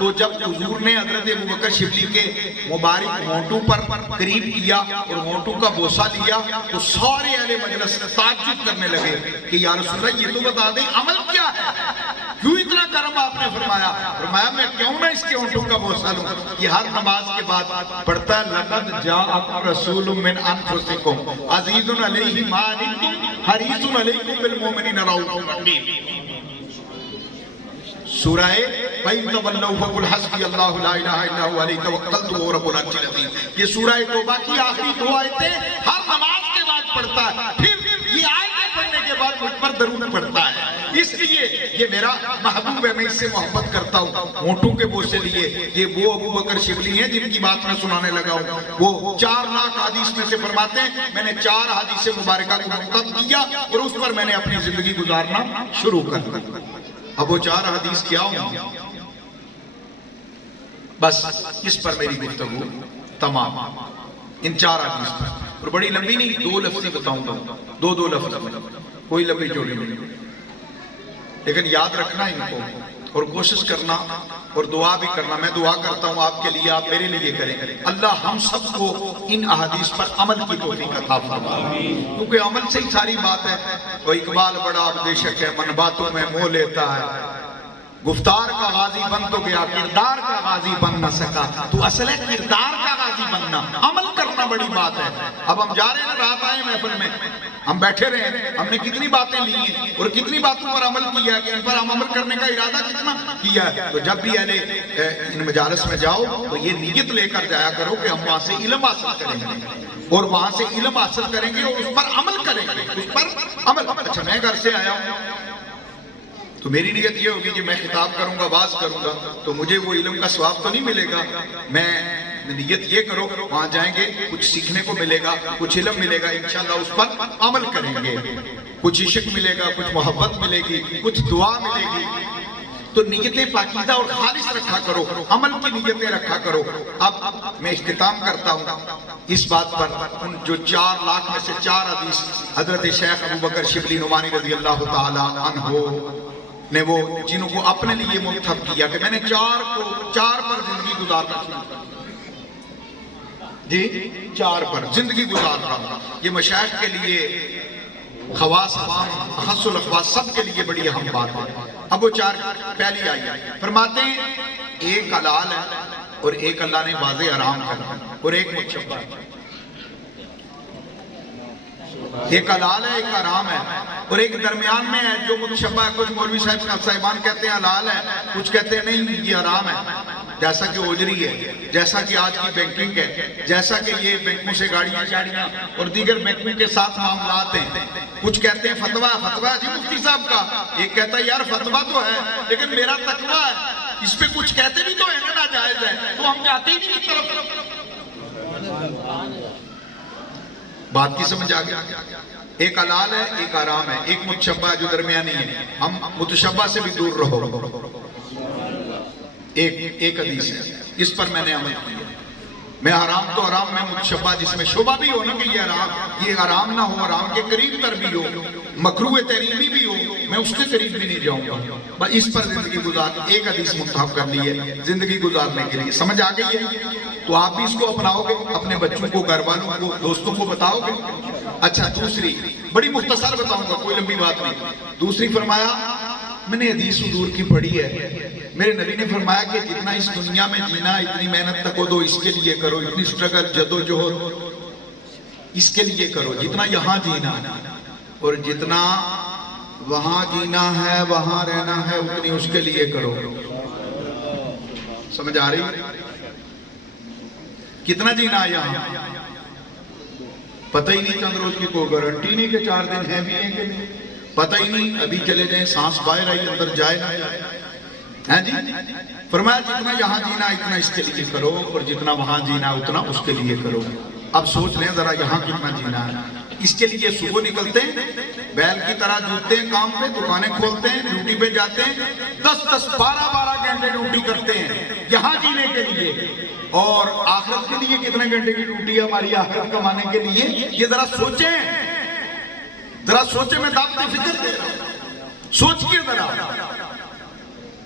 تو جب حضور نے حضرت ابوبکر شبلی کے مبارک ہونٹوں پر قریب کیا اور ہونٹوں کا بوسہ لیا تو سارے اہل مجلس تعجب کرنے لگے کہ یا رسول اللہ یہ تو بتا دیں عمل کیا ہے، کیوں اتنا کرم آپ نے فرمایا؟ فرمایا میں کیوں نہ اس کے ہونٹوں کا بوسہ لوں؟ یہ ہر نماز کے بعد پڑھتا ہے لقد جاءکم رسول من انفسکم عزیز علیہ ما عنتم حریص علیکم بالمؤمنین رؤوف رحیم۔ سورہ وَإِن تَوَلَّوْا فَقُلْ حَسْبِيَ اللَّهُ لَا إِلَٰهَ إِلَّا هُوَ عَلَيْهِ تَوَكَّلْتُ وَهُوَ رَبُّ الْعَرْشِ الْعَظِيمِ۔ یہ سورہ توبہ کی آخری دو آیتیں ہر نماز کے بعد پڑھتا ہے، پھر یہ آیتیں پڑھنے کے بعد مجھ پر درود پڑھتا ہے۔ اس لیے یہ میرا محبوب ہے، میں اس سے محبت کرتا ہوں۔ ہونٹوں کے بوسے لیے یہ وہ ابوبکر شبلی ہیں جن کی بات میں سنانے لگا ہوں، وہ 4 لاکھ حدیث میں سے فرماتے ہیں میں نے 4 حدیث مبارکہ کو منتخب کیا اور اس پر میں نے اپنی زندگی گزارنا شروع کر دیا۔ اب وہ 4 حدیث کیا ہوں، بس اس پر میری گفتگو تمام، ان 4 حدیث پر، اور بڑی لمبی نہیں، 2 لفظ بتاؤں گا، 2 لفظ، کوئی لمبی چوڑی نہیں، لیکن یاد رکھنا ان کو اور کوشش کرنا اور دعا بھی کرنا۔ میں دعا کرتا ہوں آپ کے لیے، آپ میرے لیے کریں، اللہ ہم سب کو ان احادیث پر عمل کی توفیق عطا فرمائے، کیونکہ عمل سے ہی ساری بات ہے۔ وہ اقبال بڑا بے شک ہے من باتوں میں موہ لیتا ہے، گفتار کا غازی بن تو گیا کردار کا غازی بن نہ سکا، تو اصل ہے کردار کا غازی بننا، عمل کرنا بڑی بات ہے۔ اب ہم جا رہے ہیں، رات آئے محفل میں، ہم بیٹھے رہے ہیں، ہم نے کتنی باتیں لی ہیں اور کتنی باتوں پر عمل کیا ہے کہ ان پر ہم عمل کرنے کا ارادہ کتنا کیا ہے۔ تو جب بھی ان مجالس میں جاؤ تو یہ نیت لے کر جایا کرو کہ ہم وہاں سے علم حاصل کریں گے اور وہاں سے علم حاصل کریں گے اور اس پر عمل کریں گے، اس پر عمل۔ اچھا میں گھر سے آیا ہوں تو میری نیت یہ ہوگی کہ میں خطاب کروں گا، واز کروں گا، تو مجھے وہ علم کا ثواب تو نہیں ملے گا۔ میں نیت یہ کرو وہاں جائیں گے کچھ سیکھنے کو ملے گا، کچھ علم ملے گا، انشاءاللہ اس پر عمل کریں گے، کچھ عشق ملے گا، کچھ محبت ملے گی، کچھ دعا ملے گی۔ تو نیتیں پاکیزہ اور خالص رکھا کرو، عمل کی نیتیں رکھا کرو۔ اب میں اختتام کرتا ہوں اس بات پر، ان جو 4 لاکھ میں سے 4 حدیث حضرت شیخ ابوبکر شبلی نعمانی رضی اللہ تعالی عنہ نے وہ جنہوں کو اپنے لیے منتخب کیا کہ میں نے 4 پر زندگی گزارنا چاہتا جی 4 پر زندگی گزار رہا ہوں۔ یہ مشائخ کے لیے، خواص عوام، اخص الاخواص سب کے لیے بڑی اہم بات ہے۔ اب وہ 4 پہلی آئی فرماتے ہیں ایک حلال ہے اور ایک اللہ نے واضح حرام کرا اور ایک متشبہ ہے۔ ایک حلال ہے، ایک حرام ہے اور ایک درمیان میں ہے جو متشبہ ہے۔ کچھ مولوی صاحبان کہتے ہیں حلال ہے، کچھ کہتے ہیں نہیں یہ حرام ہے، جیسا کہ اوجری ہے، جیسا کہ آج کی بینکنگ ہے، جیسا کہ یہ بینکوں سے گاڑیاں اور دیگر بینکوں کے ساتھ معاملات ہیں۔ کچھ کہتے ہیں فتویٰ ہے جی مفتی صاحب کا، ایک کہتا ہے یار فتویٰ تو ہے لیکن میرا تقویٰ ہے، اس پہ کچھ کہتے بھی تو ہے نا ناجائز ہے، تو ہم جاتے ہی نہیں اس طرف۔ بات کی سمجھ آ گیا؟ ایک حلال ہے، ایک حرام ہے، ایک متشبہ ہے جو درمیانی ہے۔ ہم متشبہ سے بھی دور رہو۔ ایک حدیث ہے، اس پر میں نے عمل کیا۔ میں حرام تو حرام، میں متشبہ جس میں شبہ بھی ہو نا کہ یہ حرام نہ ہو، حرام کے قریب تر بھی ہو، مکروہ تحریمی بھی ہو، میں اس کے قریب بھی نہیں جاؤں گا، بس اس پر زندگی گزار۔ ایک حدیث منتخب کر لی ہے زندگی گزارنے کے لیے، سمجھ آ گئی ہے؟ تو آپ بھی اس کو اپناؤ گے، اپنے بچوں کو، گھر والوں کو، دوستوں کو بتاؤ گے۔ اچھا دوسری بڑی مختصر بتاؤں گا، کوئی لمبی بات نہیں۔ دوسری فرمایا میں نے حدیث حضور کی پڑھی ہے، میرے نبی نے فرمایا کہ جتنا اس دنیا میں جینا، اتنی محنت تک دو اس کے لیے کرو، اتنی سٹرگل جدوجہد اس کے لیے کرو جتنا یہاں جینا، اور جتنا وہاں جینا ہے، وہاں رہنا ہے، اتنی اس کے لیے کرو۔ سمجھ آ رہی؟ کتنا جینا ہے یہاں پتہ ہی نہیں، چند روز کی کوئی گارنٹی نہیں کہ 4 دن ہے بھی ہیں کہ نہیں، پتہ ہی نہیں، ابھی چلے جائیں، سانس باہر آئی اندر جائے نہ جائے۔ ہاں جی فرمایا جتنا یہاں جینا اتنا اس کے لیے کرو، اور جتنا وہاں جینا اتنا اس کے لیے کرو۔ اب سوچ لیں ذرا یہاں کتنا جینا ہے۔ اس کے لیے صبح نکلتے ہیں، بیل کی طرح جوتے ہیں کام پہ، دکانیں کھولتے ہیں، ڈیوٹی پہ جاتے ہیں، 10-10 12-12 گھنٹے ڈیوٹی کرتے ہیں یہاں جینے کے لیے، اور آخرت کے لیے کتنے گھنٹے کی ڈیوٹی ہے ہماری آخرت کمانے کے لیے؟ یہ ذرا سوچیں، ذرا سوچیں، میں دعوت فکر دے رہا ہوں، سوچئے ذرا۔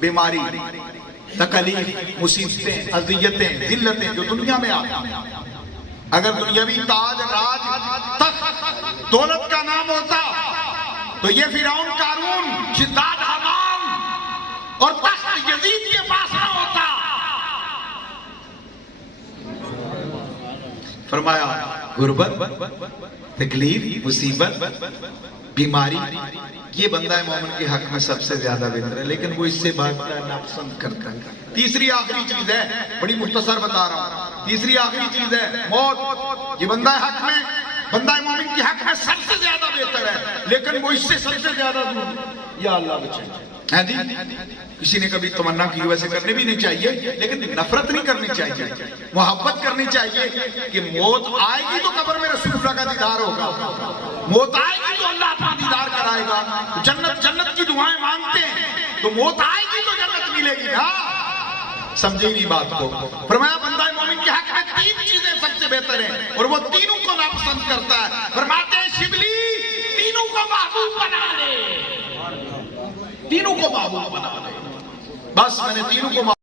بیماری، تکلیف، مصیبتیں، اذیتیں، ذلتیں جو دنیا میں آتی ہیں، اگر دنیاوی تاج، راج، تخت، دولت کا نام ہوتا تو یہ فرعون، قارون، شداد، حمان اور تخت یزید کے پاس نہ ہوتا۔ فرمایا غربت، تکلیف، مصیبت، بیماری، یہ بندہ مومن کے حق میں سب سے زیادہ بہتر ہے، لیکن وہ اس سے بھاگتا ہے، ناپسند کرتا ہے۔ تیسری آخری چیز ہے، بڑی مختصر بتا رہا ہوں، تیسری آخری چیز ہے موت۔ یہ بندہ حق میں، بندہ مومن کے حق میں سب سے زیادہ بہتر ہے، لیکن وہ اس سے سب سے زیادہ دور۔ یا اللہ بچائے۔ ہے جی، کسی نے کبھی تمنا کی ویسے کرنے بھی نہیں چاہیے، لیکن نفرت نہیں کرنی چاہیے، محبت کرنی چاہیے کہ موت آئے گی تو قبر میں رسول اللہ کا دیدار ہوگا، موت آئے گی تو اللہ اپنا دیدار کرائے گا، جنت کی دعائیں مانگتے ہیں تو موت آئے گی تو جنت ملے گی نا۔ سمجھے نہیں بات کو؟ فرمایا بندہ مومن کے حق میں تین چیزیں سب سے بہتر ہیں اور وہ تینوں کو ناپسند کرتا ہے۔ فرماتے ہیں شبلی تینوں کو محبوب بنا لے، تینوں کو محبوب بنا لے۔ بس میں نے تینوں کو